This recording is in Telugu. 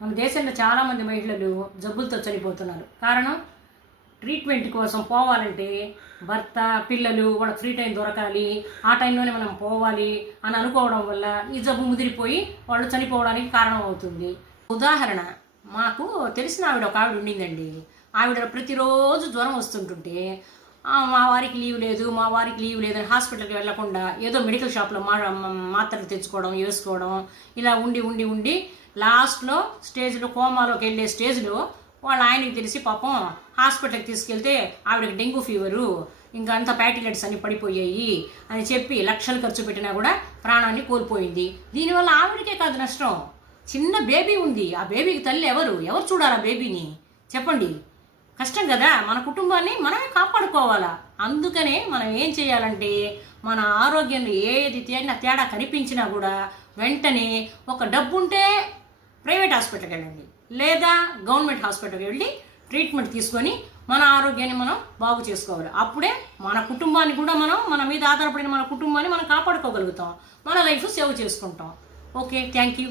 మన దేశంలో చాలామంది మహిళలు జబ్బులతో చనిపోతున్నారు. కారణం ట్రీట్మెంట్ కోసం పోవాలంటే భర్త పిల్లలు వాళ్ళకి ఫ్రీ టైం దొరకాలి, ఆ టైంలోనే మనం పోవాలి అని అనుకోవడం వల్ల ఈ జబ్బు ముదిరిపోయి వాళ్ళు చనిపోవడానికి కారణం అవుతుంది. ఉదాహరణ, మాకు తెలిసిన ఒక ఆవిడ ఉండిందండి. ఆవిడ ప్రతిరోజు జ్వరం వస్తుంటుంటే మా వారికి లీవ్ లేదు అని హాస్పిటల్కి వెళ్లకుండా ఏదో మెడికల్ షాప్లో మాత్రలు తెచ్చుకోవడం, వేసుకోవడం, ఇలా ఉండి లాస్ట్లో స్టేజ్లో కోమాలోకి వెళ్ళే స్టేజ్లో వాళ్ళ ఆయనకి తెలిసి పాపం హాస్పిటల్కి తీసుకెళ్తే ఆవిడకి డెంగ్యూ ఫీవరు, ఇంకా అంతా ప్యాటిలెట్స్ అన్ని పడిపోయాయి అని చెప్పి లక్షలు ఖర్చు పెట్టినా కూడా ప్రాణాన్ని కోల్పోయింది. దీనివల్ల ఆవిడకే కాదు నష్టం, చిన్న బేబీ ఉంది. ఆ బేబీకి తల్లి ఎవరు చూడాలి ఆ బేబీని? చెప్పండి. కష్టం కదా, మన కుటుంబాన్ని మనమే కాపాడుకోవాలా. అందుకనే మనం ఏం చేయాలంటే మన ఆరోగ్యంలో ఏది తేడా కనిపించినా కూడా వెంటనే ఒక డబ్బుంటే ప్రైవేట్ హాస్పిటల్కి వెళ్ళండి, లేదా గవర్నమెంట్ హాస్పిటల్కి వెళ్ళి ట్రీట్మెంట్ తీసుకొని మన ఆరోగ్యాన్ని మనం బాగు చేసుకోవాలి. అప్పుడే మన కుటుంబాన్ని కూడా మన మీద ఆధారపడిన మన కుటుంబాన్ని మనం కాపాడుకోగలుగుతాం, మన లైఫ్ సేవ్ చేసుకుంటాం. Okay, thank you.